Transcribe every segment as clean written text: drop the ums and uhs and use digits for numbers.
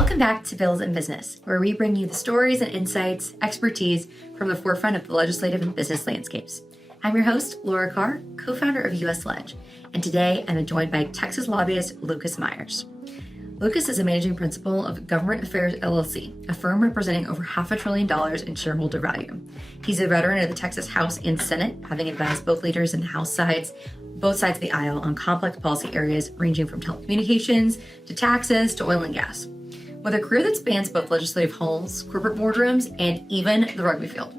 Welcome back to Bills and Business, where we bring you the stories and insights, expertise from the forefront of the legislative and business landscapes. I'm your host, Laura Carr, co-founder of USLege, and today I'm joined by Texas lobbyist Lucas Meyers. Lucas is a managing principal of GovernmentAffairs LLC, a firm representing over $500 billion in shareholder value. He's a veteran of the Texas House and Senate, having advised both leaders in the House both sides of the aisle on complex policy areas ranging from telecommunications to taxes to oil and gas. With a career that spans both legislative halls, corporate boardrooms, and even the rugby field.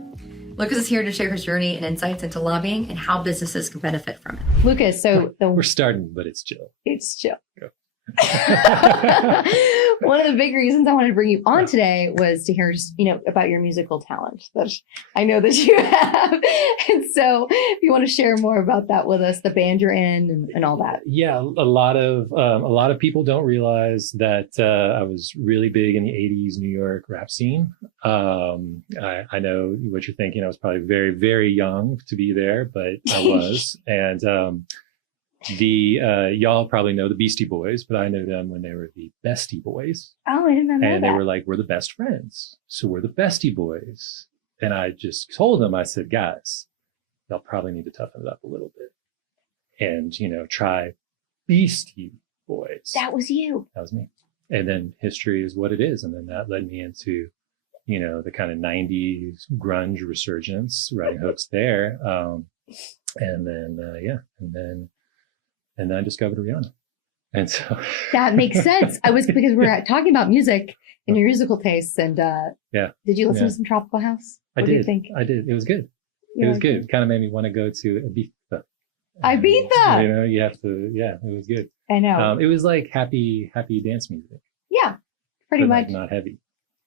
Lucas is here to share his journey and insights into lobbying and how businesses can benefit from it. Lucas, we're starting, but it's chill. It's chill. Go. One of the big reasons I wanted to bring you on today was to hear, about your musical talent that I know that you have. And so if you want to share more about that with us, the band you're in and all that. Yeah, a lot of people don't realize that I was really big in the 80s New York rap scene. I know what you're thinking. I was probably very, very young to be there, but I was. And y'all probably know the Beastie Boys, but I know them when they were the Bestie Boys. Oh, I didn't know that. And they were like, we're the best friends. So we're the Bestie Boys. And I just told them, I said, guys, y'all probably need to toughen it up a little bit and, try Beastie Boys. That was you. That was me. And then history is what it is. And then that led me into, the kind of 90s grunge resurgence, writing hooks there. And then I discovered Rihanna. And so that makes sense. Because we're talking about music and your musical tastes. And did you listen to some Tropical House? What do you think? I did. It was good. It was good. It kind of made me want to go to Ibiza. Ibiza. You have to. Yeah, it was good. I know. It was like happy dance music. Yeah, pretty much. Like not heavy.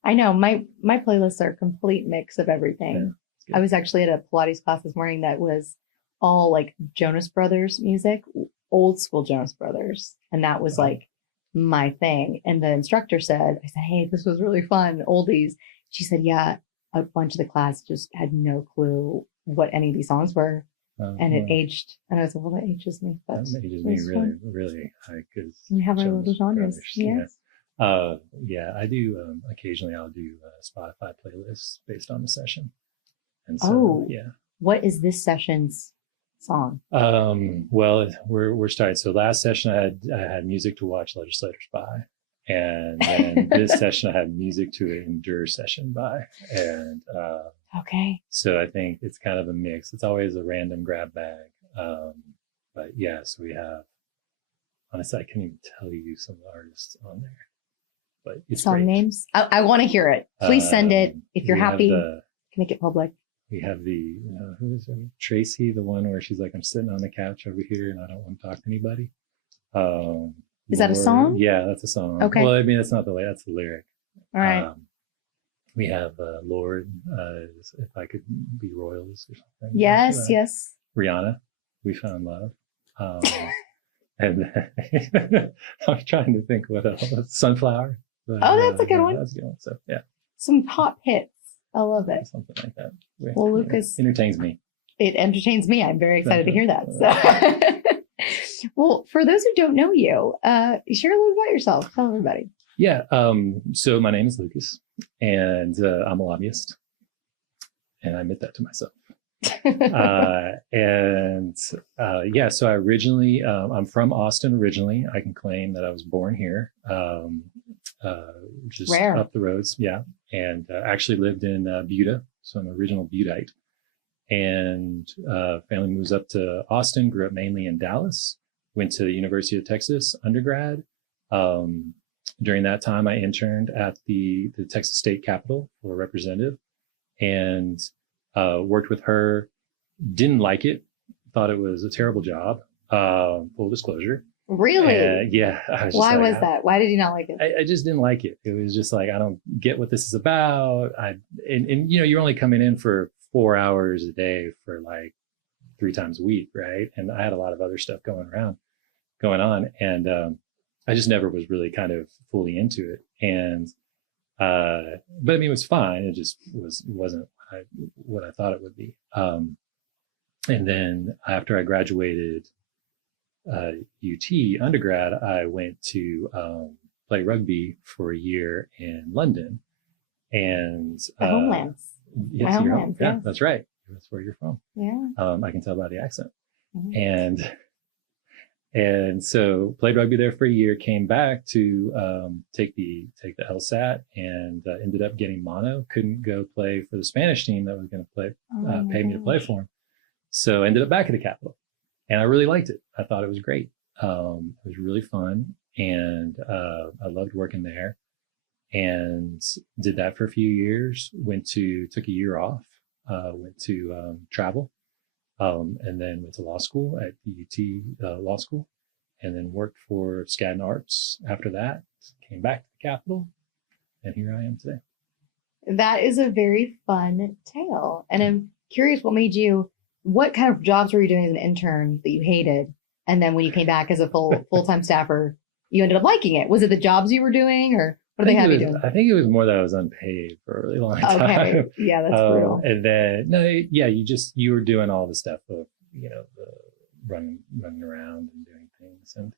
I know. My playlists are a complete mix of everything. Yeah, I was actually at a Pilates class this morning that was all like Jonas Brothers music, old school Jonas Brothers. And that was like my thing. And the instructor said, hey, this was really fun, oldies. She said, yeah, a bunch of the class just had no clue what any of these songs were. And it aged. And I was like, well, that ages me. That ages me really, really high. Because we have our little genres. Yes. I do. Occasionally I'll do Spotify playlists based on the session. And so, what is this session's song? Well, we're starting. So last session I had music to watch legislators by, and then this session I had music to endure session by, and okay. So I think it's kind of a mix. It's always a random grab bag, but yeah. So we have. Honestly, I can't even tell you some artists on there, but it's song great. Names. I want to hear it. Please send it if you're happy. Make it public. We have who is it? Tracy, the one where she's like, I'm sitting on the couch over here and I don't want to talk to anybody. Is that a song? Yeah, that's a song. Okay. Well, I mean, that's not that's the lyric. All right. We have Lord, If I Could Be Royals or something. Yes, yes. Rihanna, We Found Love. And then I'm trying to think what else. Sunflower. That's a good one. That's a good one. So, yeah. Some pop hits. I love it. Something like that. Well, Lucas. Entertains me. It entertains me. I'm very excited to hear that. So. Well, for those who don't know you, share a little about yourself. Tell everybody. Yeah. So my name is Lucas, and I'm a lobbyist. And I admit that to myself. So I originally, I'm from Austin originally. I can claim that I was born here. Just Rare. Up the roads. Yeah. And actually lived in Buda. So I'm an original Budite. And family moves up to Austin, grew up mainly in Dallas, went to the University of Texas undergrad. During that time, I interned at the Texas State Capitol for a representative and worked with her. Didn't like it. Thought it was a terrible job. Full disclosure. Really? Yeah. Why was that? Why did you not like it? I just didn't like it. It was just like, I don't get what this is about. You're only coming in for 4 hours a day for like 3 times a week, right? And I had a lot of other stuff going on. And I just never was really kind of fully into it. And, but I mean, it was fine. It just wasn't what I thought it would be. And then after I graduated UT undergrad, I went to play rugby for a year in London. And the homelands. yes, My homelands, yeah, yes. that's right. That's where you're from. Yeah. I can tell by the accent. Mm-hmm. And so played rugby there for a year, came back to take the LSAT, and ended up getting mono. Couldn't go play for the Spanish team that was going to pay me to play for him. So ended up back at the Capitol, and I really liked it. I thought it was great. It was really fun, and I loved working there. And did that for a few years. Took a year off. Went to travel. And then went to law school at the UT Law School, and then worked for Skadden Arps after that. Came back to the Capitol, and here I am today. That is a very fun tale. And I'm curious, what kind of jobs were you doing as an intern that you hated? And then when you came back as a full-time staffer, you ended up liking it. Was it the jobs you were doing, or what did they have you doing? I think it was more that I was unpaid for a really long time. Okay. Yeah, that's brutal. And then, you were doing all the stuff of, the running around and doing things, and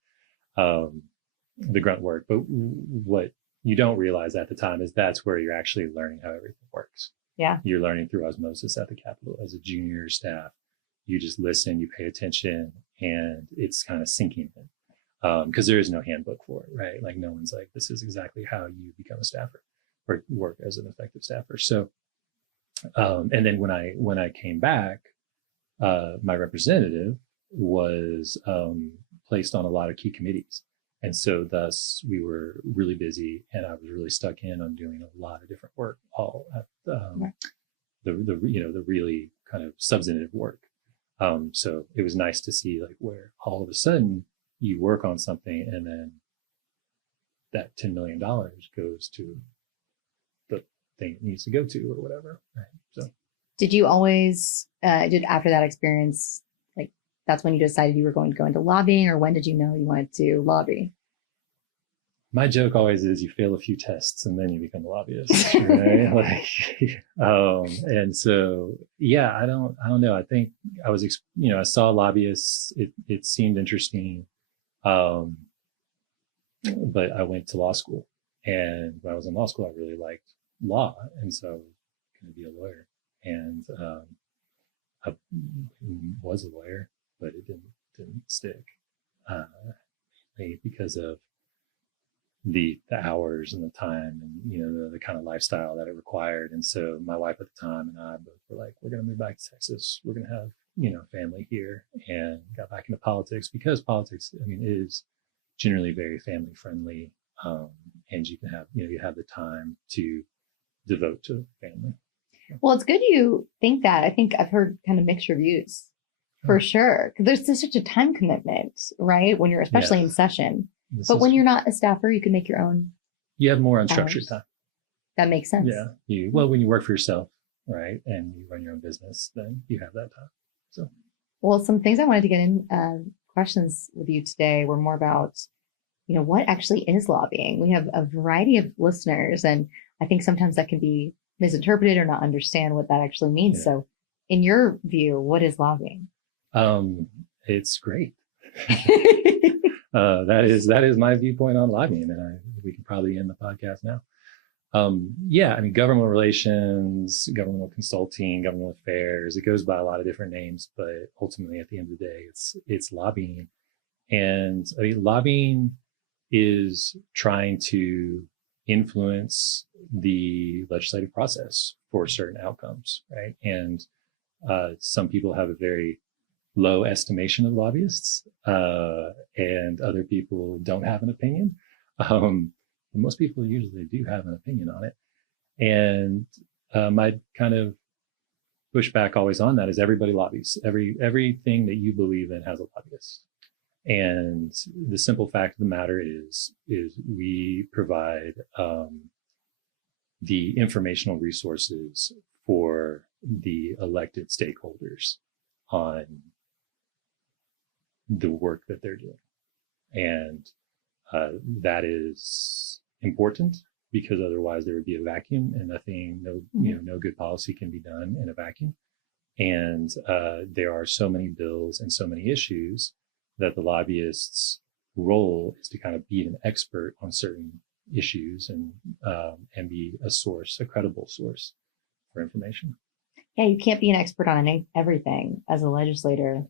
the grunt work. But what you don't realize at the time is that's where you're actually learning how everything works. Yeah. You're learning through osmosis at the Capitol as a junior staff. You just listen, you pay attention, and it's kind of sinking in. Because there is no handbook for it, right? Like no one's like, this is exactly how you become a staffer or work as an effective staffer. So, and then when I came back, my representative was placed on a lot of key committees. And so thus we were really busy, and I was really stuck in on doing a lot of different work, all at the really kind of substantive work. So it was nice to see like where all of a sudden you work on something, and then that $10 million goes to the thing it needs to go to, or whatever. Right. So, did you always, after that experience, like that's when you decided you were going to go into lobbying, or when did you know you wanted to lobby? My joke always is you fail a few tests and then you become a lobbyist, right? And so, yeah, I don't know. I think I was, I saw lobbyists. It seemed interesting. But I went to law school, and when I was in law school, I really liked law. And so I was going to be a lawyer, and, I was a lawyer, but it didn't stick, because of the hours and the time and, the kind of lifestyle that it required. And so my wife at the time and I both were like, we're going to move back to Texas. We're going to have, family here, and got back into politics, because politics, is generally very family friendly. And you can have, you have the time to devote to family. Well, it's good you think that. I think I've heard kind of mixed reviews for sure. Because there's such a time commitment, right? When you're especially in session. But when you're not a staffer, you can make your own. You have more unstructured time. That makes sense. Yeah. When you work for yourself, right, and you run your own business, then you have that time. So, well, some things I wanted to get in questions with you today were more about, what actually is lobbying. We have a variety of listeners, and I think sometimes that can be misinterpreted or not understand what that actually means. Yeah. So, in your view, what is lobbying? It's great. That is my viewpoint on lobbying, and we can probably end the podcast now. Government relations, governmental consulting, government affairs, it goes by a lot of different names, but ultimately at the end of the day, it's lobbying. And lobbying is trying to influence the legislative process for certain outcomes, right? And some people have a very low estimation of lobbyists, and other people don't have an opinion. Most people usually do have an opinion on it. And my kind of pushback always on that is everybody lobbies. Everything that you believe in has a lobbyist. And the simple fact of the matter is we provide the informational resources for the elected stakeholders on the work that they're doing. And that is important, because otherwise there would be a vacuum, and no good policy can be done in a vacuum. And there are so many bills and so many issues that the lobbyists role is to kind of be an expert on certain issues and be a credible source for information. Yeah, you can't be an expert on everything as a legislator.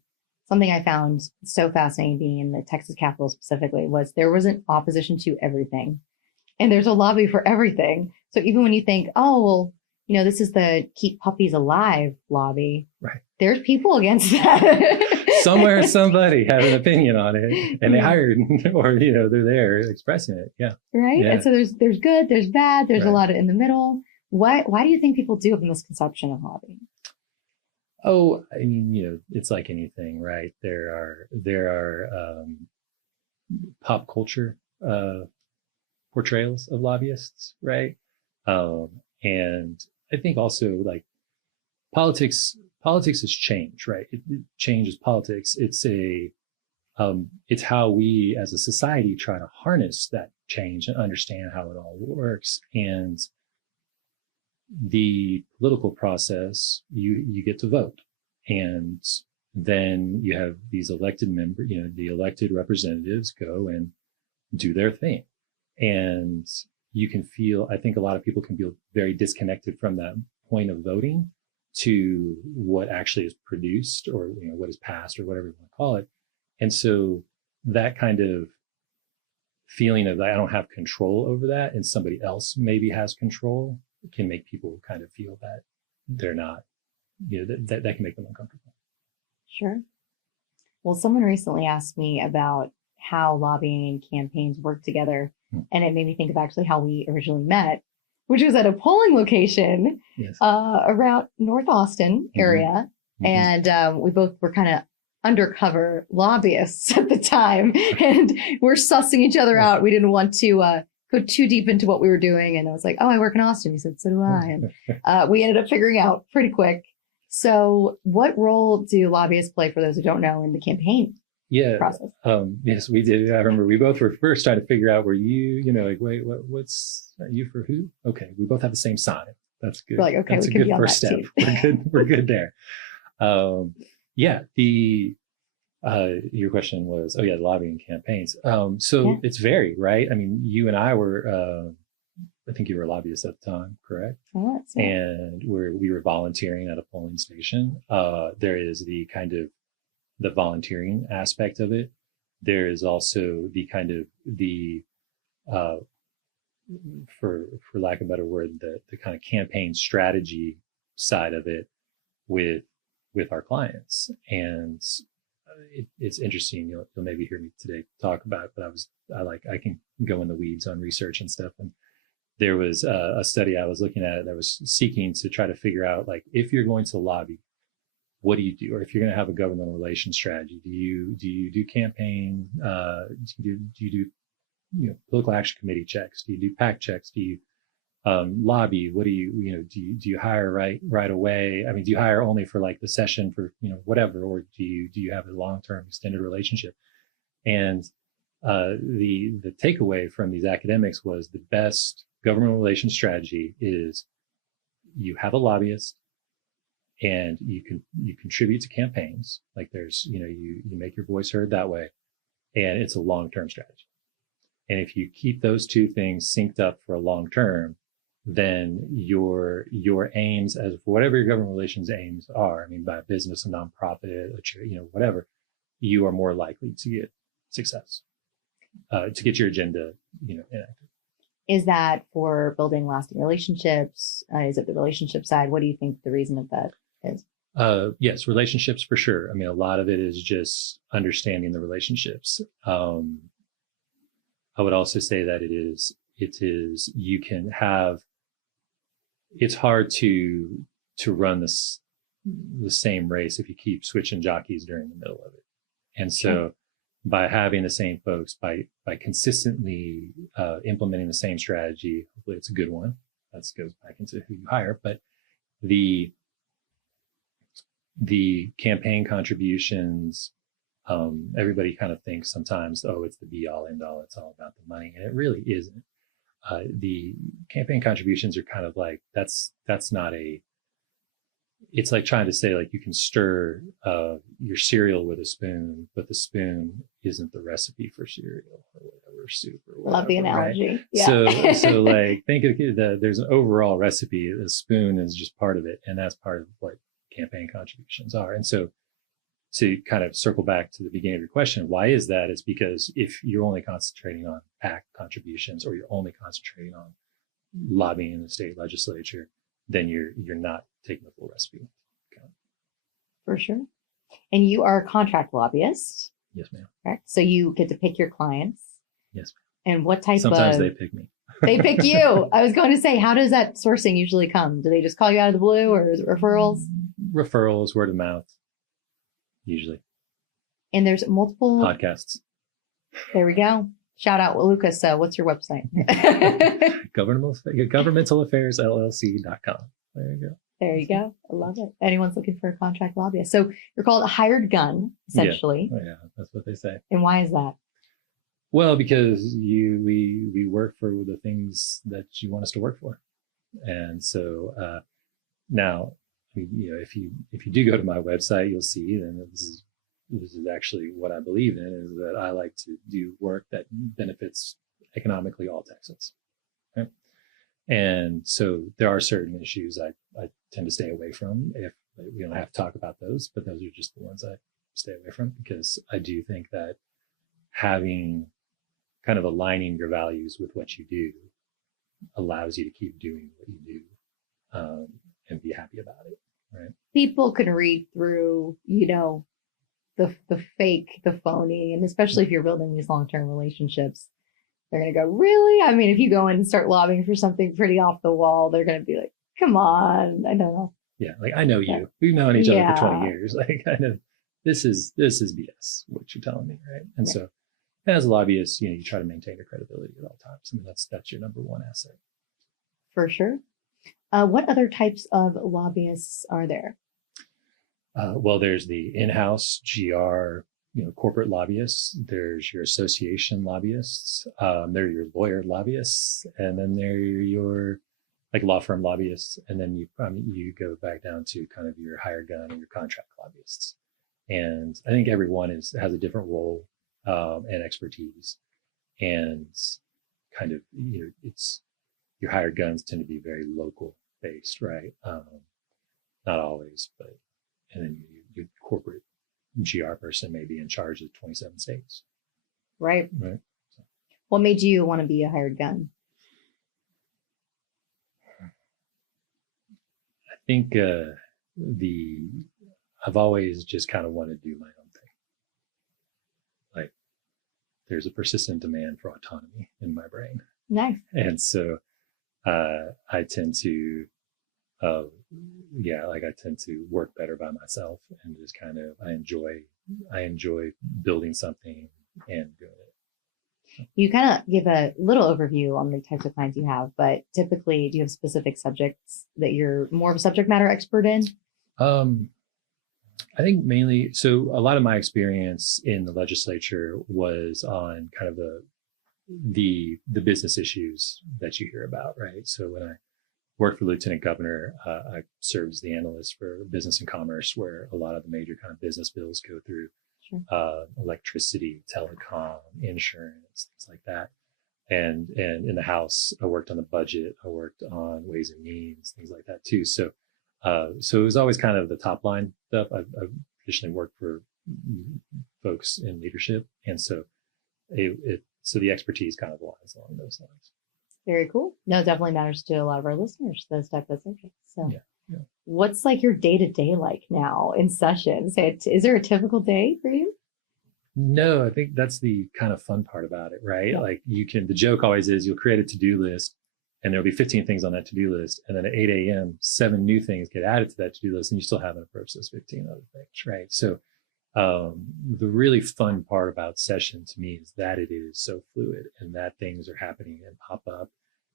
Something I found so fascinating being in the Texas Capitol specifically was there was an opposition to everything. And there's a lobby for everything. So even when you think, oh, well, this is the Keep Puppies Alive lobby. Right. There's people against that. Somewhere somebody had an opinion on it and they hired or, they're there expressing it. Yeah. Right. Yeah. And so there's good, there's bad, there's right. a lot of in the middle. Why do you think people do have a misconception of lobbying? Oh, I mean, it's like anything, right? There are pop culture portrayals of lobbyists, right? And I think also like politics has changed, right? It changes politics. It's how we as a society try to harness that change and understand how it all works. And the political process, you get to vote. And then you have these elected members, the elected representatives go and do their thing. And I think a lot of people can feel very disconnected from that point of voting to what actually is produced or, what is passed or whatever you want to call it. And so that kind of feeling of I don't have control over that and somebody else maybe has control can make people kind of feel that they're not, that can make them uncomfortable. Sure. Well, someone recently asked me about how lobbying and campaigns work together. And it made me think of actually how we originally met, which was at a polling location yes. Around North Austin area. Mm-hmm. And we both were kind of undercover lobbyists at the time. And we're sussing each other out. We didn't want to go too deep into what we were doing. And I was like, oh, I work in Austin. He said, so do I. And we ended up figuring out pretty quick. So what role do lobbyists play, for those who don't know, in the campaign process? Yes, we did. I remember we both were first trying to figure out, were you, like, wait, are you for who? Okay, we both have the same sign. That's good. We're like, okay, that's a good first step. We're good there. Your question was, lobbying campaigns. It's varied, right? I mean, you and I were, I think you were a lobbyist at the time, correct? Oh, that's nice. And we were volunteering at a polling station. There is the kind of the volunteering aspect of it. There is also the kind of for lack of a better word, the kind of campaign strategy side of it with our clients. And it's interesting. You'll maybe hear me today talk about it, but I can go in the weeds on research and stuff. And there was a study I was looking at that was seeking to try to figure out, like, if you're going to lobby, what do you do? Or if you're going to have a governmental relations strategy, do you do campaign? Do you do political action committee checks? Do you do PAC checks? Do you lobby? What do do you hire right away? I mean, do you hire only for like the session for whatever, or do you have a long-term extended relationship? And the takeaway from these academics was the best government relations strategy is you have a lobbyist and you contribute to campaigns. Like there's, you make your voice heard that way, and it's a long-term strategy. And if you keep those two things synced up for a long term, then your aims, as for whatever your government relations aims are, I mean, by a business, a nonprofit, whatever, you are more likely to get success, to get your agenda, enacted. Is that for building lasting relationships? Is it the relationship side? What do you think the reason of that is? Yes, relationships for sure. I mean, a lot of it is just understanding the relationships. I would also say that it's hard to run the same race if you keep switching jockeys during the middle of it. And so by having the same folks, by consistently implementing the same strategy, hopefully it's a good one. That goes back into who you hire, but the campaign contributions, everybody kind of thinks sometimes, it's the be all end all, it's all about the money. And it really isn't. The campaign contributions are kind of like, that's not it's like trying to say like you can stir your cereal with a spoon, but the spoon isn't the recipe for cereal or whatever, soup or whatever. Love the analogy. Right? Yeah. So like think of there's an overall recipe. The spoon is just part of it, and that's part of what campaign contributions are. And so to kind of circle back to the beginning of your question, why is that? It's because if you're only concentrating on PAC contributions or you're only concentrating on lobbying in the state legislature, then you're not taking the full recipe. Okay. For sure. And you are a contract lobbyist. Yes, ma'am. Correct. So you get to pick your clients. Yes, ma'am. And what type Sometimes of... they pick me. They pick you. I was going to say, how does that sourcing usually come? Do they just call you out of the blue, or is it referrals? Referrals, word of mouth, usually. And there's multiple... podcasts. There we go. Shout out, Lucas. What's your website? GovernmentAffairs.LLC.com. There you go. There you go. I love it. Anyone's looking for a contract lobbyist. So you're called a hired gun, essentially. Yeah, that's what they say. And why is that? Well, because we work for the things that you want us to work for. And so now, if you do go to my website, you'll see, and this is actually what I believe in, is that I like to do work that benefits economically all Texans. Right? And so there are certain issues I tend to stay away from. If we don't have to talk about those, but those are just the ones I stay away from, because I do think that having kind of aligning your values with what you do allows you to keep doing what you do and be happy about it. Right? People can read through, the fake, the phony, and especially if you're building these long-term relationships, they're going to go, really? I mean, if you go in and start lobbying for something pretty off the wall, they're going to be like, come on, I don't know. Yeah, like I know you. Yeah. We've known each other for 20 years. Like kind of this is BS, what you're telling me, right? And so as a lobbyist, you try to maintain your credibility at all times. I mean, that's your number one asset. For sure. What other types of lobbyists are there? Well, there's the in-house GR, corporate lobbyists. There's your association lobbyists. They're your lawyer lobbyists, and then they're your like law firm lobbyists. And then you go back down to kind of your hired gun and your contract lobbyists. And I think everyone has a different role and expertise, and kind of it's your hired guns tend to be very local based, right? Not always, but. And then your corporate GR person may be in charge of 27 states. Right. So. What made you want to be a hired gun? I think I've always just kind of wanted to do my own thing. Like there's a persistent demand for autonomy in my brain. Nice. And so I tend to I tend to work better by myself, and just kind of I enjoy building something and doing it. You kind of give a little overview on the types of clients you have, but typically do you have specific subjects that you're more of a subject matter expert in? I think mainly, so a lot of my experience in the legislature was on kind of the business issues that you hear about, right? So when I worked for Lieutenant Governor, I served as the analyst for business and commerce, where a lot of the major kind of business bills go through. Sure. Electricity, telecom, insurance, things like that. And in the House, I worked on the budget. I worked on Ways and Means, things like that too. So it was always kind of the top line stuff. I've traditionally worked for folks in leadership, and so so the expertise kind of lies along those lines. Very cool. No, it definitely matters to a lot of our listeners, those type of subjects. So yeah. What's like your day-to-day like now in session? Is there a typical day for you? No, I think that's the kind of fun part about it, right? Yeah. Like the joke always is you'll create a to-do list and there'll be 15 things on that to-do list. And then at 8 a.m., 7 new things get added to that to-do list and you still haven't approached those 15 other things, right? So the really fun part about session to me is that it is so fluid and that things are happening and pop up.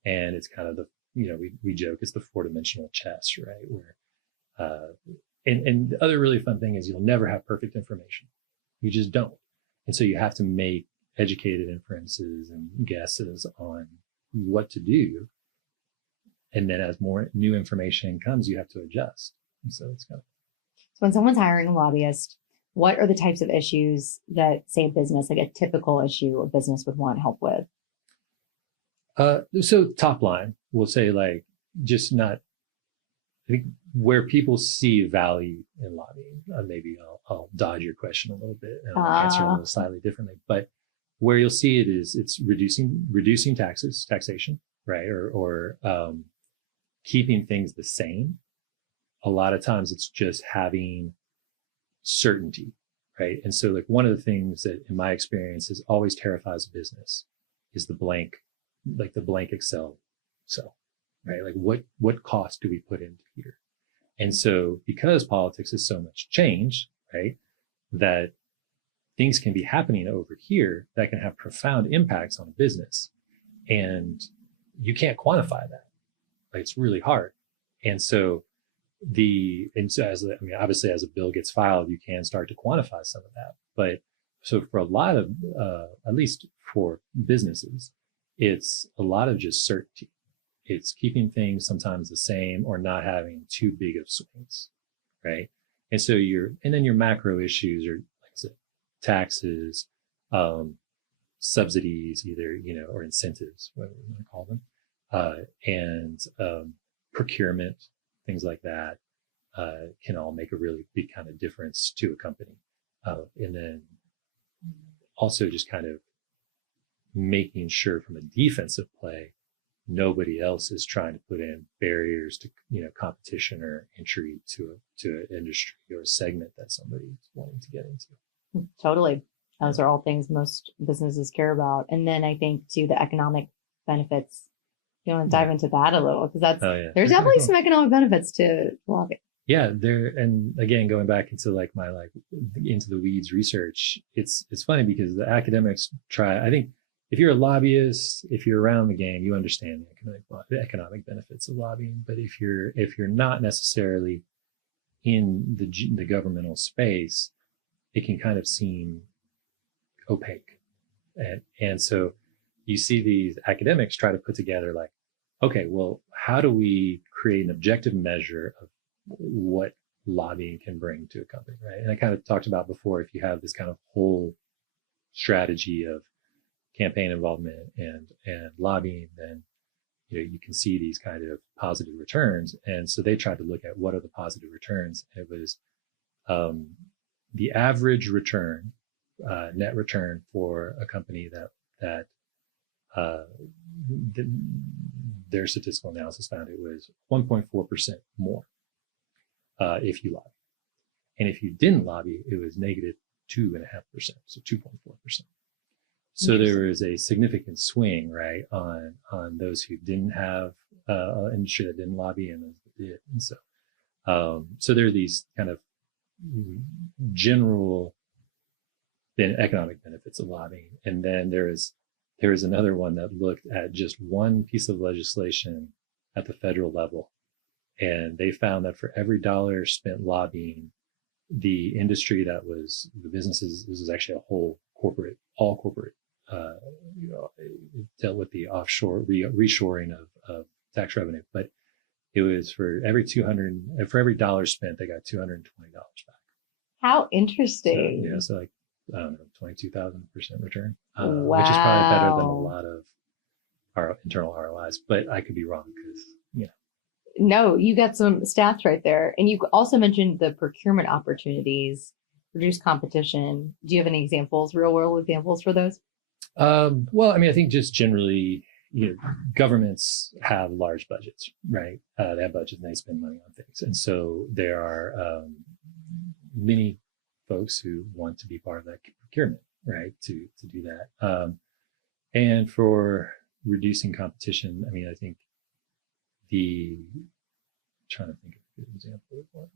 And it's kind of we joke it's the 4-dimensional chess, right? Where, and the other really fun thing is you'll never have perfect information. You just don't. And so you have to make educated inferences and guesses on what to do. And then as more new information comes, you have to adjust. And so it's kind of. So when someone's hiring a lobbyist, what are the types of issues that, say, a business, like a typical issue a business would want help with? So top line, we'll say like just not, I think where people see value in lobbying, maybe I'll dodge your question a little bit and I'll answer it a little slightly differently, but where you'll see it is it's reducing taxation, right? Or keeping things the same. A lot of times it's just having certainty, right? And so like one of the things that in my experience is always terrifies a business is the blank Excel cell, right? Like what cost do we put into here? And so because politics is so much change, right, that things can be happening over here that can have profound impacts on a business. And you can't quantify that. Like it's really hard. And so obviously as a bill gets filed, you can start to quantify some of that. But so for a lot of, at least for businesses, it's a lot of just certainty. It's keeping things sometimes the same or not having too big of swings, right? And so then your macro issues are, like I said, taxes, subsidies, either, or incentives, whatever you want to call them, and procurement, things like that, can all make a really big kind of difference to a company. And then also just kind of making sure from a defensive play, nobody else is trying to put in barriers to, competition or entry to an industry or a segment that somebody's wanting to get into. Totally. Those are all things most businesses care about. And then I think too, the economic benefits. You want to dive into that a little because there's definitely some economic benefits to lobbying. Yeah, and again, going back into into the weeds research, it's funny because the academics I think if you're a lobbyist, if you're around the game, you understand the economic benefits of lobbying. But if you're not necessarily in the governmental space, it can kind of seem opaque. And so you see these academics try to put together like, okay, well, how do we create an objective measure of what lobbying can bring to a company, right? And I kind of talked about before, if you have this kind of whole strategy of campaign involvement and lobbying, then you can see these kind of positive returns. And so they tried to look at what are the positive returns. And it was the average return, net return for a company that their statistical analysis found it was 1.4% more if you lobby. And if you didn't lobby, it was negative 2.5%, so 2.4%. So there was a significant swing, right, on those who didn't have an industry that didn't lobby and those that did. And so there are these kind of general economic benefits of lobbying. And then there is another one that looked at just one piece of legislation at the federal level. And they found that for every dollar spent lobbying, the industry that was the businesses, this is actually all corporate, it dealt with the offshore reshoring of tax revenue, but it was for every dollar spent, they got $220 back. How interesting. So like, I don't know, 22,000% return, wow. Which is probably better than a lot of our internal ROIs, but I could be wrong because, No, you got some stats right there. And you also mentioned the procurement opportunities, reduce competition. Do you have any examples, real world examples for those? Well, I mean, I think just generally, governments have large budgets, right? They have budgets and they spend money on things. And so there are many folks who want to be part of that procurement, right? To do that. And for reducing competition, I mean, I think trying to think of a good example of one.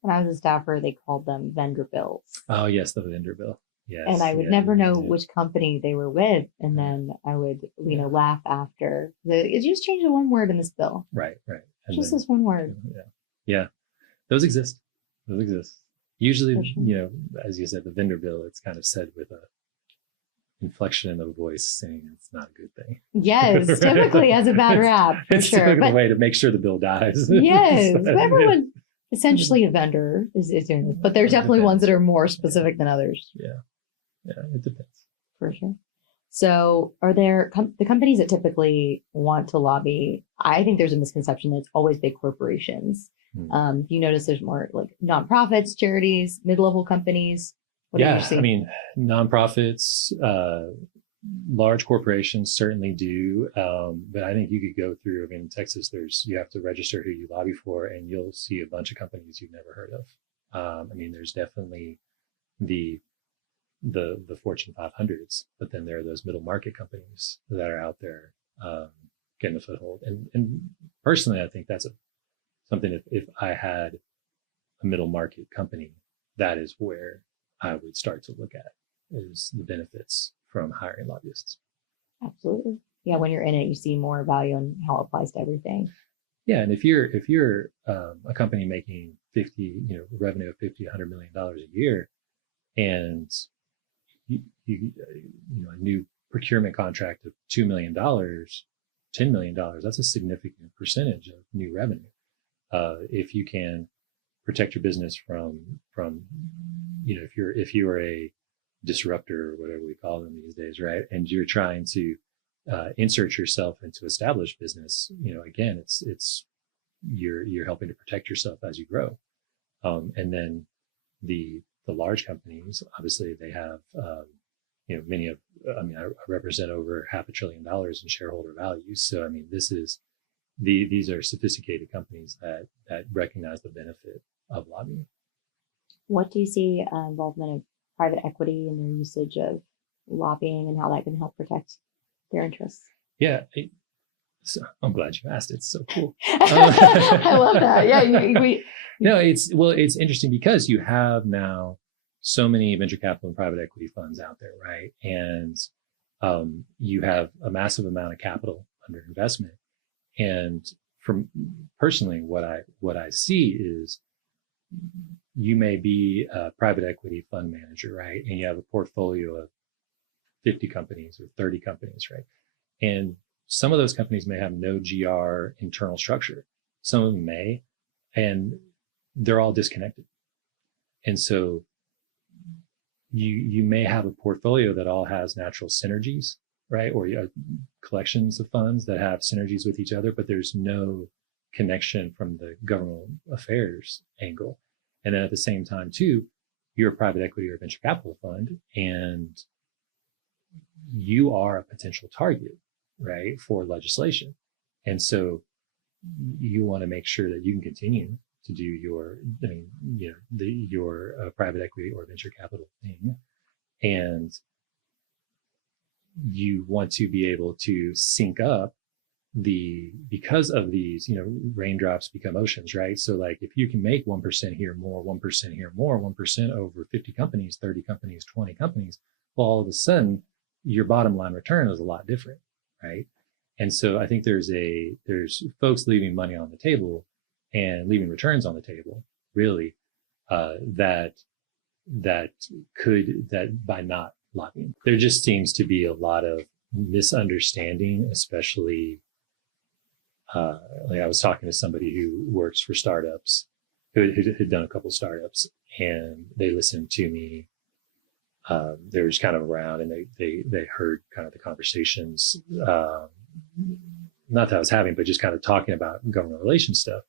When I was a staffer, they called them vendor bills. Oh, yes, the vendor bill. Yes. And I would never know which company they were with. And then I would, laugh after. It just changed the one word in this bill. Right. And just this one word. Yeah. Those exist. Usually, sure. As you said, the vendor bill, it's kind of said with a inflection in the voice saying it's not a good thing. Yes, right? Typically has a bad rap. For it's sure. Typically a way to make sure the bill dies. Yes, so, everyone essentially a vendor is doing this, but there's definitely ones that are more specific than others. Yeah, it depends. For sure. So are there the companies that typically want to lobby? I think there's a misconception that it's always big corporations. Do you notice there's more like nonprofits, charities, mid-level companies? What do you see? I mean, nonprofits, large corporations certainly do. But I think you could go through, I mean, in Texas, you have to register who you lobby for, and you'll see a bunch of companies you've never heard of. I mean, there's definitely the Fortune 500s, but then there are those middle market companies that are out there getting a foothold. And personally, I think that's something if I had a middle market company, that is where I would start to look at is the benefits from hiring lobbyists. Absolutely. Yeah, when you're in it, you see more value in how it applies to everything. Yeah, and if you're a company making revenue of $50-100 million a year, and a new procurement contract of $2 million, $10 million, that's a significant percentage of new revenue. If you can protect your business from if you are a disruptor or whatever we call them these days, right? And you're trying to insert yourself into established business, again, it's you're helping to protect yourself as you grow. And then the large companies, obviously they have, I represent over $500 billion in shareholder value. So, I mean, these are sophisticated companies that recognize the benefit of lobbying. What do you see involvement of private equity and their usage of lobbying and how that can help protect their interests? Yeah. So I'm glad you asked. It's so cool. I love that. Yeah. No, it's interesting because you have now so many venture capital and private equity funds out there, right? And you have a massive amount of capital under investment. And from personally, what I see is you may be a private equity fund manager, right? And you have a portfolio of 50 companies or 30 companies, right? And some of those companies may have no GR internal structure. Some of them may, and they're all disconnected. And so you may have a portfolio that all has natural synergies, right? Or collections of funds that have synergies with each other, but there's no connection from the government affairs angle. And then at the same time too, you're a private equity or venture capital fund, and you are a potential target, right, for legislation. And so you want to make sure that you can continue to do your private equity or venture capital thing. And you want to be able to sync up because of these, raindrops become oceans, right? So like if you can make 1% here more, 1% here more, 1% over 50 companies, 30 companies, 20 companies, well, all of a sudden your bottom line return is a lot different, right? And so I think there's folks leaving money on the table and leaving returns on the table, really, that by not lobbying. There just seems to be a lot of misunderstanding, especially like I was talking to somebody who works for startups, who had done a couple of startups, and they listened to me. They were just kind of around, and they heard kind of the conversations, not that I was having, but just kind of talking about government relations stuff.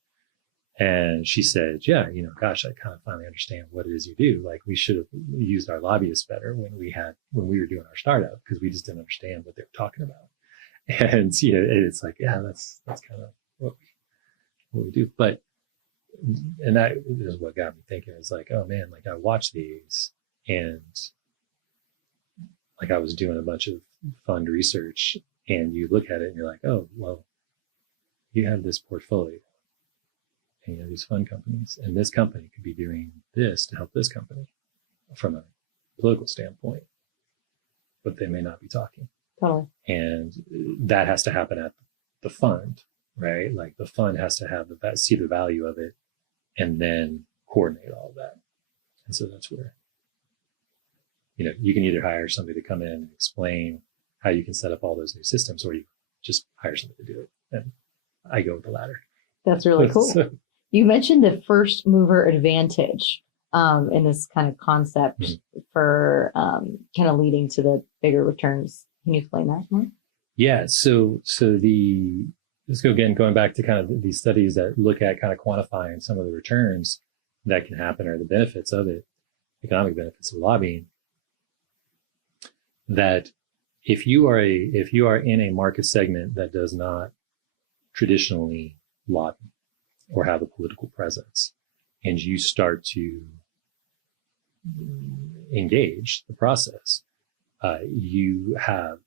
And she said, yeah, gosh, I kind of finally understand what it is you do. Like we should have used our lobbyists better when we were doing our startup, because we just didn't understand what they were talking about. And it's like, yeah, that's kind of what we do. But, and that is what got me thinking. It's like, oh man, like I watch these, and like I was doing a bunch of fund research, and you look at it and you're like, oh, well, you have this portfolio. And you have these fund companies, and this company could be doing this to help this company from a political standpoint, but they may not be talking. Totally. And that has to happen at the fund, right? Like the fund has to see the value of it, and then coordinate all of that. And so that's where, you can either hire somebody to come in and explain how you can set up all those new systems, or you just hire somebody to do it. And I go with the latter. That's really cool. You mentioned the first mover advantage in this kind of concept for kind of leading to the bigger returns. Can you explain that more? Yeah. So let's go again, going back to kind of these studies that look at kind of quantifying some of the returns that can happen or the benefits of it, economic benefits of lobbying. That if you are in a market segment that does not traditionally lobby or have a political presence, and you start to engage the process, you have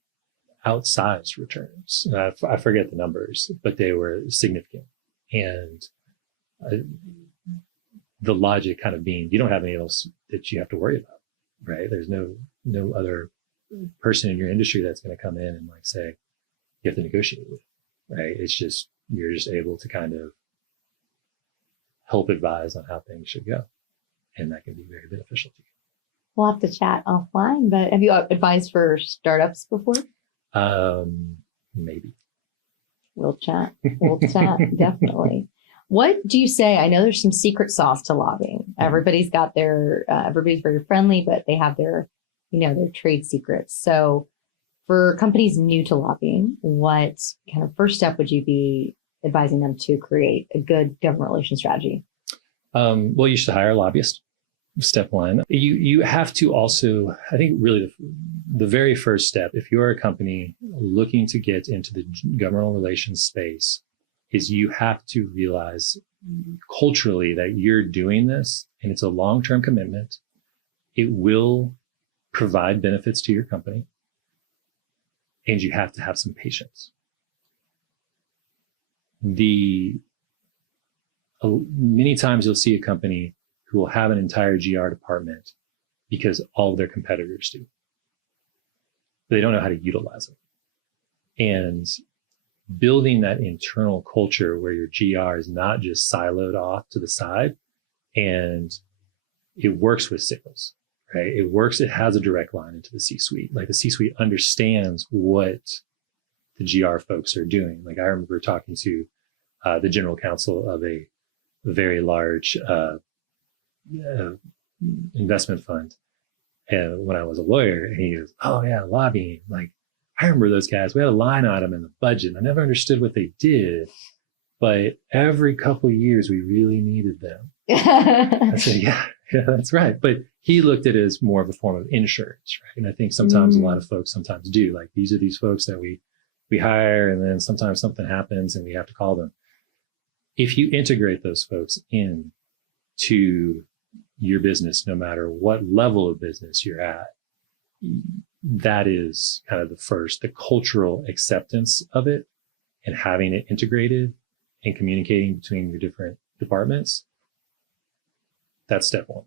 outsized returns. I forget the numbers, but they were significant. And the logic kind of being, you don't have anything else that you have to worry about, right? There's no other person in your industry that's going to come in and like say, you have to negotiate with, right? It's just, you're just able to kind of help advise on how things should go. And that can be very beneficial to you. We'll have to chat offline, but have you advised for startups before? Maybe. We'll chat, definitely. What do you say? I know there's some secret sauce to lobbying. Everybody's got their, everybody's very friendly, but they have their, their trade secrets. So for companies new to lobbying, what kind of first step would you be advising them to create a good government relations strategy? Well, you should hire a lobbyist. Step one. You have to also, I think really the very first step, if you're a company looking to get into the governmental relations space, is you have to realize culturally that you're doing this and it's a long-term commitment. It will provide benefits to your company, and you have to have some patience. Many times you'll see a company who will have an entire GR department because all of their competitors do. They don't know how to utilize it. And building that internal culture where your GR is not just siloed off to the side and it works with sales, right? It has a direct line into the C-suite. Like the C-suite understands what the GR folks are doing. Like I remember talking to the general counsel of a very large investment fund, and when I was a lawyer, and he goes, "Oh yeah, lobbying. Like I remember those guys. We had a line item in the budget. And I never understood what they did, but every couple of years we really needed them." I said, "Yeah, that's right." But he looked at it as more of a form of insurance, right? And I think sometimes a lot of folks sometimes do. Like these are these folks that we hire, and then sometimes something happens and we have to call them. If you integrate those folks in to your business, no matter what level of business you're at, that is kind of the cultural acceptance of it and having it integrated and communicating between your different departments. That's step one.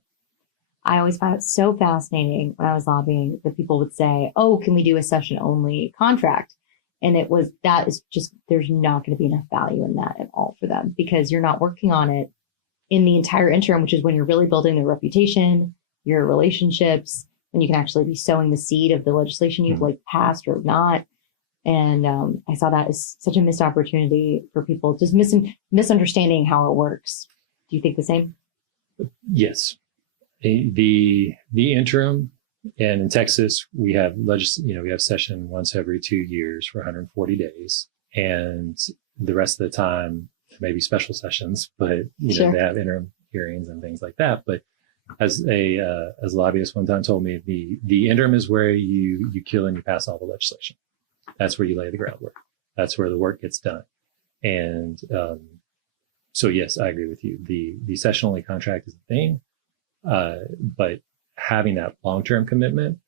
I always found it so fascinating when I was lobbying that people would say, "Oh, can we do a session only contract?" And that is just, there's not going to be enough value in that at all for them because you're not working on it in the entire interim, which is when you're really building their reputation, your relationships, and you can actually be sowing the seed of the legislation you've passed or not. And I saw that as such a missed opportunity for people, just misunderstanding how it works. Do you think the same? Yes. The interim, and in Texas, we have we have session once every 2 years for 140 days. And the rest of the time, maybe special sessions, but Sure. They have interim hearings and things like that. But as a lobbyist one time told me, the interim is where you kill and you pass all the legislation. That's where you lay the groundwork. That's where the work gets done. And so yes, I agree with you. The session only contract is the thing, but having that long-term commitment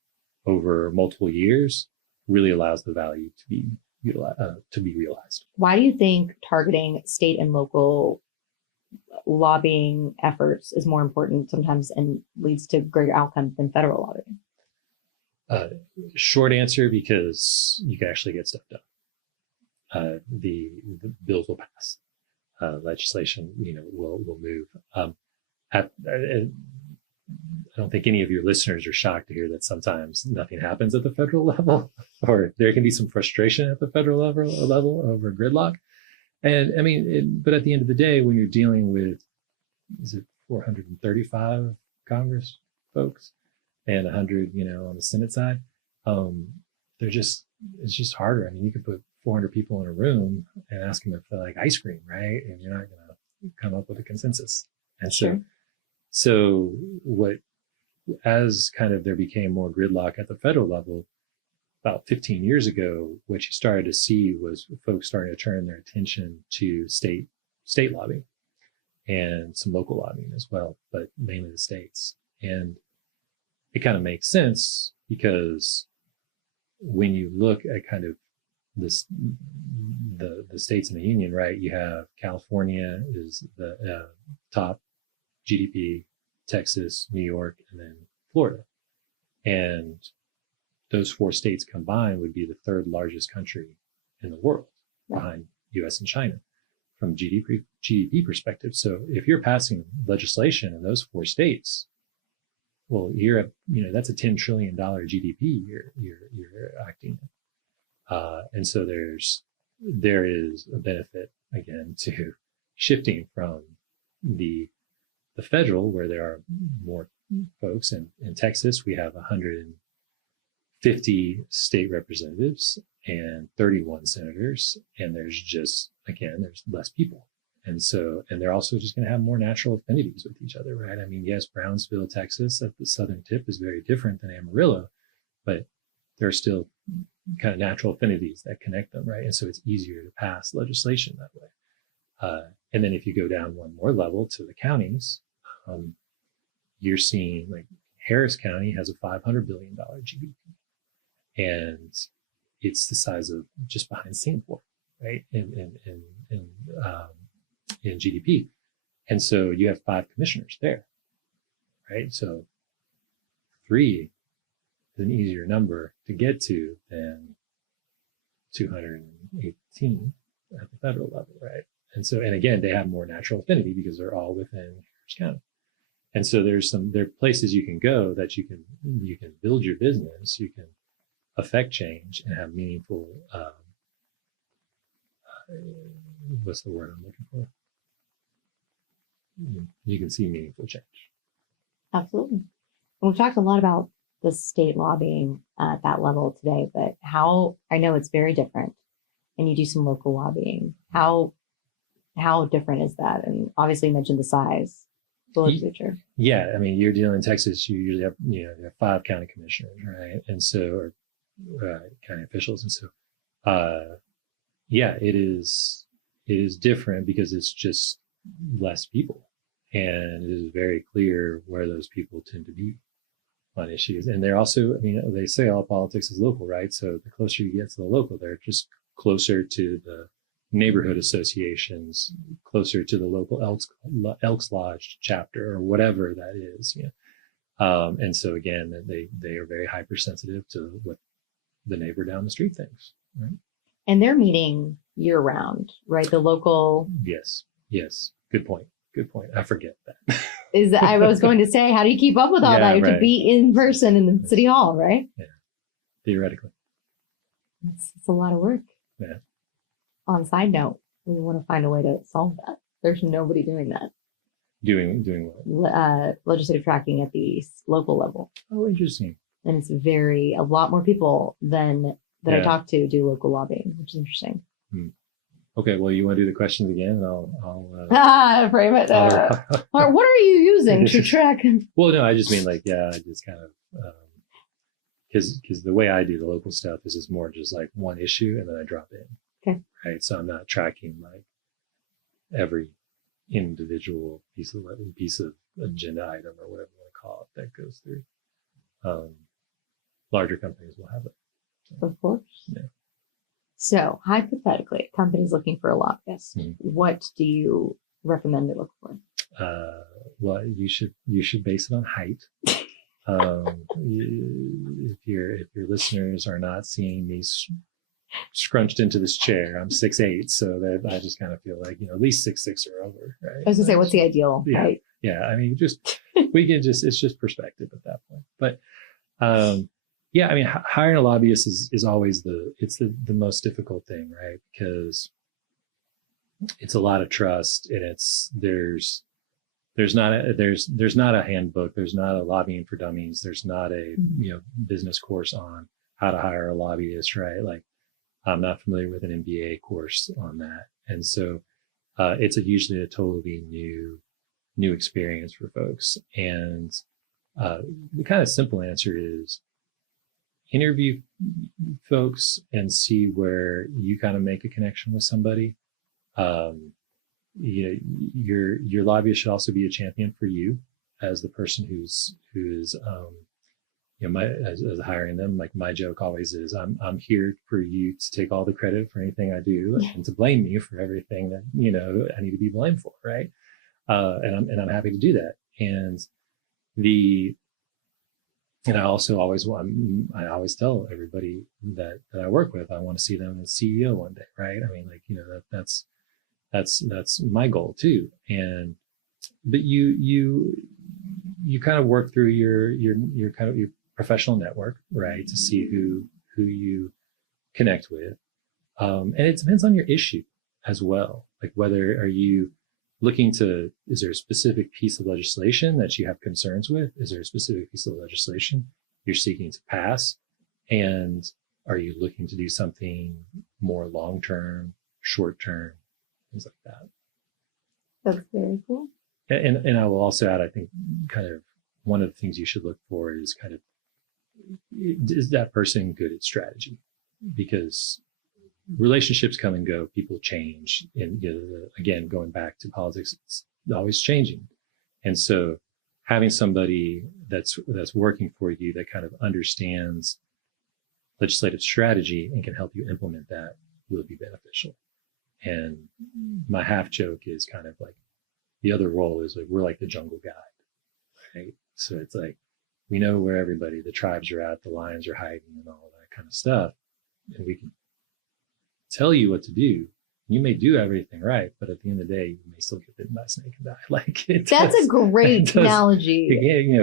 over multiple years really allows the value to be realized. Why do you think targeting state and local lobbying efforts is more important sometimes and leads to greater outcomes than federal lobbying? Short answer, because you can actually get stuff done. The bills will pass. Legislation, will move. I don't think any of your listeners are shocked to hear that sometimes nothing happens at the federal level, or there can be some frustration at the federal level over gridlock. And I mean, but at the end of the day, when you're dealing with, is it 435 Congress folks and 100, on the Senate side, it's just harder. I mean, you could put 400 people in a room and ask them if they like ice cream, right? And you're not going to come up with a consensus. And Sure. so as kind of there became more gridlock at the federal level, about 15 years ago, what you started to see was folks starting to turn their attention to state lobbying and some local lobbying as well, but mainly the states. And it kind of makes sense because when you look at kind of this, the states in the union, right? You have California is the top GDP, Texas, New York, and then Florida. And those 4 states combined would be the 3rd largest country in the world, behind US and China from GDP perspective. So if you're passing legislation in those 4 states, well, you're at, that's a $10 trillion GDP you're acting in. And so there is a benefit again to shifting from the federal, where there are more folks. In Texas, we have 150 state representatives and 31 senators, and there's less people. And they're also just going to have more natural affinities with each other, right? I mean, yes, Brownsville, Texas, at the southern tip is very different than Amarillo, but there are still kind of natural affinities that connect them, right? And so it's easier to pass legislation that way. And then if you go down one more level to the counties, you're seeing like Harris County has a $500 billion GDP, and it's the size of just behind Singapore, right? In GDP. And so you have 5 commissioners there, right? So 3 is an easier number to get to than 218 at the federal level, right? And again, they have more natural affinity because they're all within Harris County. And so there are places you can go that you can build your business, you can affect change and have meaningful, what's the word I'm looking for? You can see meaningful change. Absolutely. And we've talked a lot about the state lobbying at that level today, but I know it's very different, and you do some local lobbying. How different is that? And obviously you mentioned the size of the legislature. Yeah. I mean, you're dealing in Texas, you usually have, you have 5 county commissioners, right? And so, or county officials. And so, it is different because it's just less people, and it is very clear where those people tend to be on issues. And they're also, I mean, they say all politics is local, right? So the closer you get to the local, they're just closer to the neighborhood associations, closer to the local Elks Lodge chapter or whatever that is. And so again, they are very hypersensitive to what the neighbor down the street thinks, right? And they're meeting year round, right? The local. Yes. Good point. I forget that. I was going to say, how do you keep up with all that? You have to be in person in the city hall, right? Yeah. Theoretically. It's a lot of work. Yeah. On a side note, we want to find a way to solve that. There's nobody doing that. Doing what? Legislative tracking at the local level. Oh, interesting. And it's a lot more people than that I talk to do local lobbying, which is interesting. Okay, well, you want to do the questions again? And I'll frame it. Or what are you using to track? Well, no, I just mean I just kind of, because the way I do the local stuff is more just like one issue and then I drop in. Okay. Right. So I'm not tracking like every individual piece of agenda item or whatever you want to call it that goes through. Larger companies will have it. So, of course. Yeah. So hypothetically, companies looking for a lobbyist, what do you recommend they look for? Well, you should base it on height. If your listeners are not seeing me scrunched into this chair, I'm 6'8", so that I just kind of feel like at least 6'6" or over. Right? I was gonna say, what's the ideal height? Yeah. I mean, it's just perspective at that point. But I mean, hiring a lobbyist is always the most difficult thing, right? Because it's a lot of trust, and there's not a handbook, there's not a lobbying for dummies, there's not a business course on how to hire a lobbyist, right? Like, I'm not familiar with an MBA course on that, and so it's usually a totally new experience for folks. And the kind of simple answer is interview folks and see where you kind of make a connection with somebody. Your lobbyist should also be a champion for you as the person who's as hiring them. Like, my joke always is, I'm here for you to take all the credit for anything I do and to blame me for everything that I need to be blamed for, right? And I'm happy to do that. And I also always tell everybody that I work with, I want to see them as CEO one day, right? I mean, like, that's my goal too. But you kind of work through your kind of your professional network, right, to see who you connect with. And it depends on your issue as well. Like, whether are you is there a specific piece of legislation that you have concerns with? Is there a specific piece of legislation you're seeking to pass? And are you looking to do something more long-term, short-term, things like that? That's very cool. And I will also add, I think, kind of one of the things you should look for is kind of, is that person good at strategy? Because relationships come and go, people change, and again, going back to politics, it's always changing. And so having somebody that's working for you that kind of understands legislative strategy and can help you implement that will be beneficial. And my half joke is kind of like, the other role is like, we're like the jungle guide, right? So it's like, we know where the tribes are at, the lions are hiding, and all that kind of stuff, and we can tell you what to do. You may do everything right, but at the end of the day, you may still get bitten by a snake and die. Like, that's a great analogy.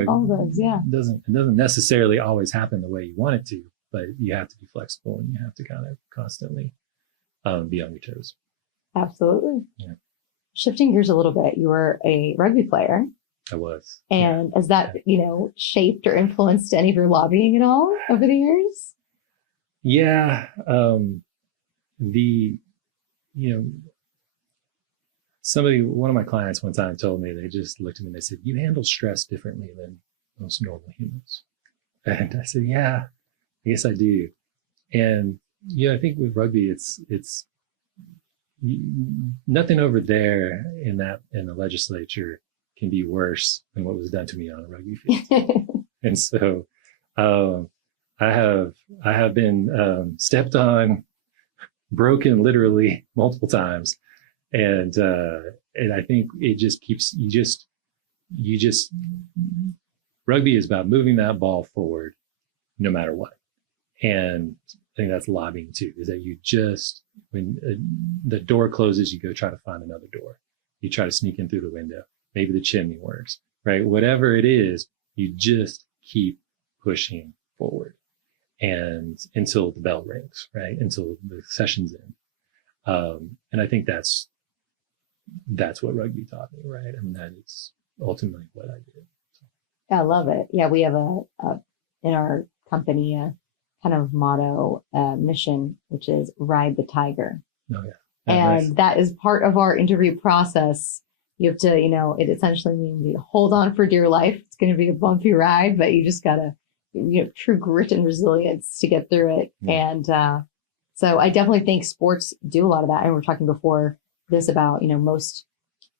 All those, yeah. It doesn't necessarily always happen the way you want it to, but you have to be flexible, and you have to kind of constantly be on your toes. Absolutely. Yeah. Shifting gears a little bit, you were a rugby player. I was. And has that, shaped or influenced any of your lobbying at all over the years? Yeah. One of my clients one time told me, they just looked at me and they said, "You handle stress differently than most normal humans." And I said, "Yeah, I guess I do." And, I think with rugby, it's nothing over there in the legislature can be worse than what was done to me on a rugby field. And so, I have been stepped on, broken literally multiple times, and I think it just keeps rugby is about moving that ball forward no matter what. And I think that's lobbying too, is that you just, when the door closes, you go try to find another door. You try to sneak in through the window. Maybe the chimney works, right? Whatever it is, you just keep pushing forward, and until the bell rings, right? Until the session's in. And I think that's what rugby taught me, right? I mean, that is ultimately what I did. So. I love it. Yeah, we have in our company, a kind of motto, mission, which is ride the tiger. Oh, yeah. And nice. That is part of our interview process. You have to, it essentially means you hold on for dear life. It's going to be a bumpy ride, but you just got to, true grit and resilience to get through it. Yeah. And so I definitely think sports do a lot of that. And we were talking before this about, most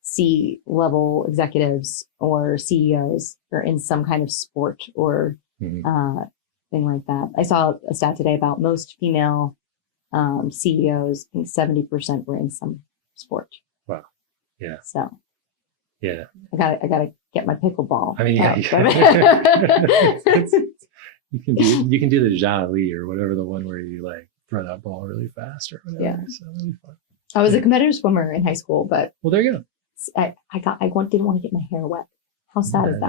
C-level executives or CEOs are in some kind of sport or thing like that. I saw a stat today about most female CEOs, I think 70% were in some sport. Wow. Yeah. So. Yeah. I gotta get my pickleball. I mean, yeah. You can do the Jolly or whatever, the one where you like throw that ball really fast or whatever. Yeah. So it'll be fun. I was a competitive swimmer in high school, but well, there you go. I didn't want to get my hair wet. How sad is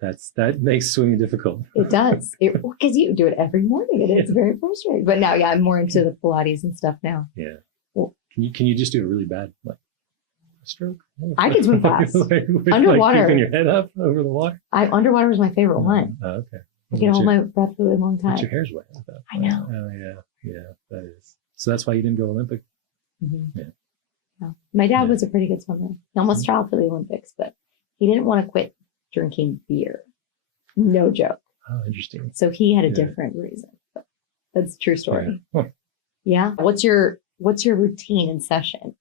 that? That makes swimming difficult. It does. Because you do it every morning, and it's very frustrating. But now, I'm more into the Pilates and stuff now. Yeah. Well, can you just do it really bad, like stroke? I can swim fast. Underwater. Keeping your head up over the water? Underwater was my favorite one. Oh, okay. I can hold my breath for a long time. But your hair's wet. I know. Oh, yeah. Yeah, that is. So that's why you didn't go Olympic? Mm-hmm. Yeah. No. My dad was a pretty good swimmer. He almost tried for the Olympics, but he didn't want to quit drinking beer. No joke. Oh, interesting. So he had a different reason. But that's a true story. Yeah. Huh. Yeah. What's your routine in session?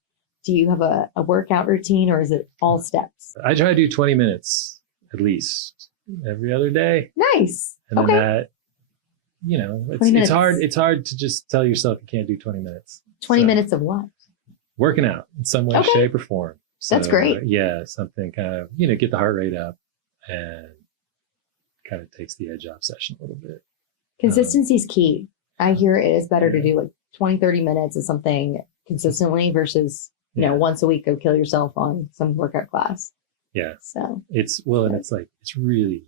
Do you have a workout routine, or is it all steps? I try to do 20 minutes at least every other day. Nice. And then that, it's hard to just tell yourself you can't do 20 minutes. 20 minutes of what? Working out in some way, shape, or form. So, that's great. Something kind of, get the heart rate up and kind of takes the edge off session a little bit. Consistency is key. I hear it is better to do like 20, 30 minutes of something consistently versus, once a week go kill yourself on some workout class. Yeah. So it's really,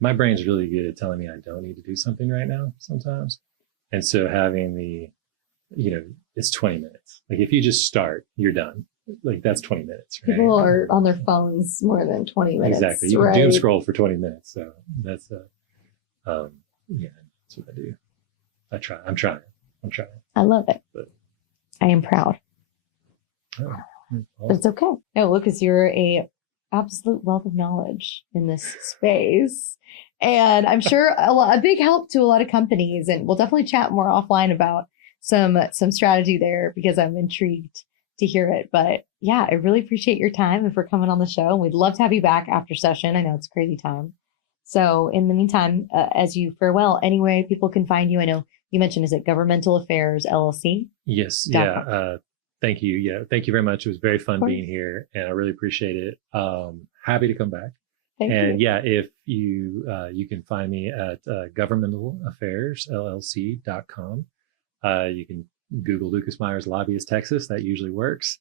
my brain's really good at telling me I don't need to do something right now sometimes. And so having it's 20 minutes. Like if you just start, you're done. Like that's 20 minutes, right? People are on their phones more than 20 minutes. Exactly. You can doom scroll for 20 minutes. So that's, that's what I do. I'm trying. I love it. But I am proud. Oh, but it's okay. No, Lucas, you're a absolute wealth of knowledge in this space. And I'm sure a big help to a lot of companies. And we'll definitely chat more offline about some strategy there because I'm intrigued to hear it. But yeah, I really appreciate your time and for coming on the show. And we'd love to have you back after session. I know it's a crazy time. So in the meantime, as you farewell, anyway, people can find you. I know you mentioned, is it Governmental Affairs LLC? Yes. Yeah. Thank you. Yeah. Thank you very much. It was very fun being here and I really appreciate it. Happy to come back. Thank you. Yeah, if you can find me at GovernmentAffairsLLC.com. You can Google Lucas Meyers Lobbyist Texas. That usually works.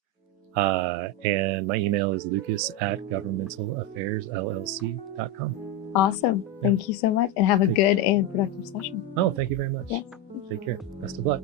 And my email is lucas@GovernmentAffairsLLC.com. Awesome. Thank you so much and have a good and productive session. Oh, thank you very much. Yes. Take care. Best of luck.